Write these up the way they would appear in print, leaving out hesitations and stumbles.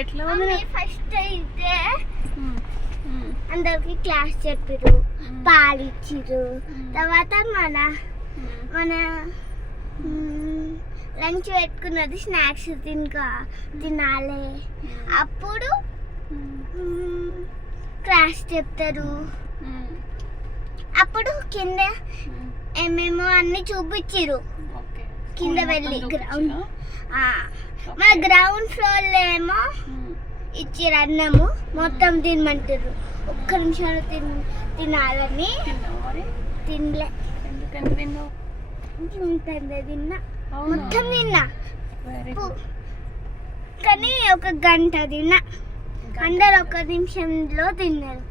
ఎట్లా ఫస్ట్ అయితే అందరికి క్లాస్ చెప్పిరు, పాలిచ్చిరు. తర్వాత మన లంచ్ పెట్టుకున్నది స్నాక్స్ తినాలి. అప్పుడు క్లాస్ చెప్తారు. అప్పుడు కింద ఏమేమో అన్ని చూపించిరు. కింద వెళ్ళి గ్రౌండ్ మన గ్రౌండ్ ఫ్లోర్లో ఏమో ఇచ్చిరు అన్నము మొత్తం తినమంటారు. ఒక్క నిమిషాలు తినాలని తినలే. తిన్నా మొత్తం తిన్నా కానీ ఒక గంట తిన్నా. అందరు ఒక నిమిషంలో తిన్నారు.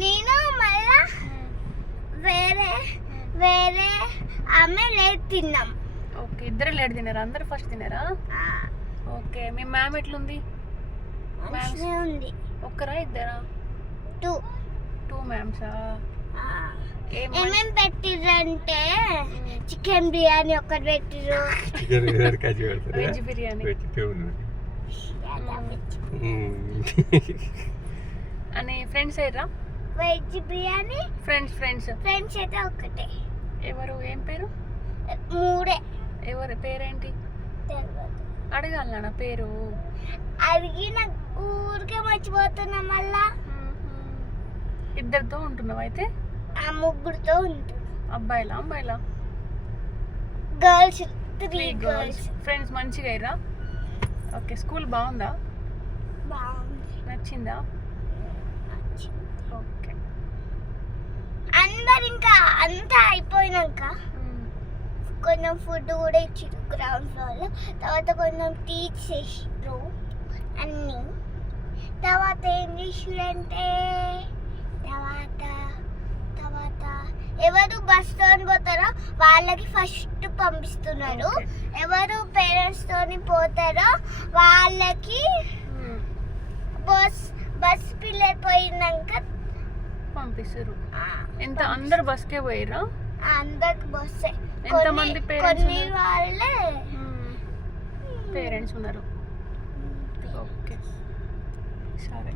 నేను మళ్ళా వేరే ఆమె లేట్ తిన్నాం. ఓకే, ఇద్దరు లేట్ తిన్నారా? అందరు ఫస్ట్ తిన్నారా? ఓకే. మీ మ్యామ్ ఎట్లుంది? ఉంది. ఒక్కరా ఇద్దరా? టూ మ్యామ్సా? ఏమేమి పెట్టిర్రంటే చికెన్ బిర్యానీ ఒకటి పెట్టిర్రు, వెజ్ బిర్యానీ అని. ఫ్రెండ్స్ అయ్యారా? వెజ్ బిర్యానీ ఫ్రెండ్స్ అయితే ఒకటే. ఎవరు? ఏం పేరు? 3. ఎవరి పేరేంటి? అడగాల నా పేరు. అడిగిన ఊరికే మర్చిపోతున్నా. మళ్ళా ఇద్దరితో ఉంటున్నావు అయితే? ఆ ముగ్గురుతో ఉంటుంది. అమ్మాయిలా? Girls 3 girls. ఫ్రెండ్స్ మంచిగా అయ్యారా? ఓకే. స్కూల్ బాగుందా? బాగుంది. నచ్చిందా? ఓకే. అందరు ఇంకా అంతా అయిపోయినాక కొంచెం ఫుడ్ కూడా ఇచ్చిరు గ్రౌండ్ ఫ్లోర్లో. తర్వాత కొంచెం టీచ్ చేసిరు అన్నీ. తర్వాత ఏం చేసిరంటే తర్వాత ఎవరు బస్తో పోతారో వాళ్ళకి ఫస్ట్ పంపిస్తున్నారు. ఎవరు పేరెంట్స్తో పోతారో వాళ్ళకి బస్ పిల్లలు పోయినాక పంపిస్తారు. ఎంత అందరు బస్కే పోయిరా? అందరికి బస్సే. ఎంతమంది కొన్ని వాళ్ళే పేరెంట్స్ ఉన్నారు. ఓకే, సరే.